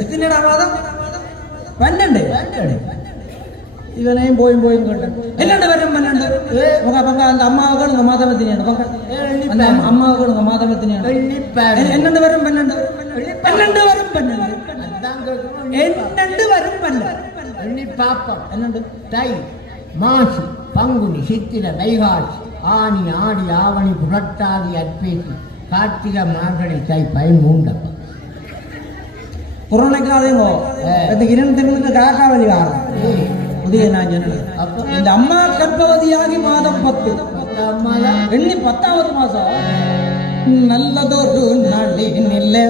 എത്തിനടാ മാതം 12 ഇവനെയും പോയും കേട്ടു എന്നണ്ട് വരും 12 அந்த அம்மாவுக்கு மாதமத்தினிയാണ് அந்த அம்மாவுக்கு மாதமத்தினிയാണ് എന്നണ്ട് വരും 12 വരും 12 എന്നണ്ട് വരും 12 எண்ணி பாப்பம் എന്നണ്ട് தை மாசி பங்குனி சித்திர வைகாசி ஆனி ஆடி ஆவணி புரட்டாதி அற்பேசி கார்த்திகை மார்கழி தை 13 கொரோனாக்காதேங்கோ இரண்டு தினத்துக்கு காக்காவலி வாரம் புதிய நான் அப்போ இந்த அம்மா கர்ப்பவதியாகி மாதம் 10 எண்ணி 10வது மாசம் நல்லதொரு நாளினில்லை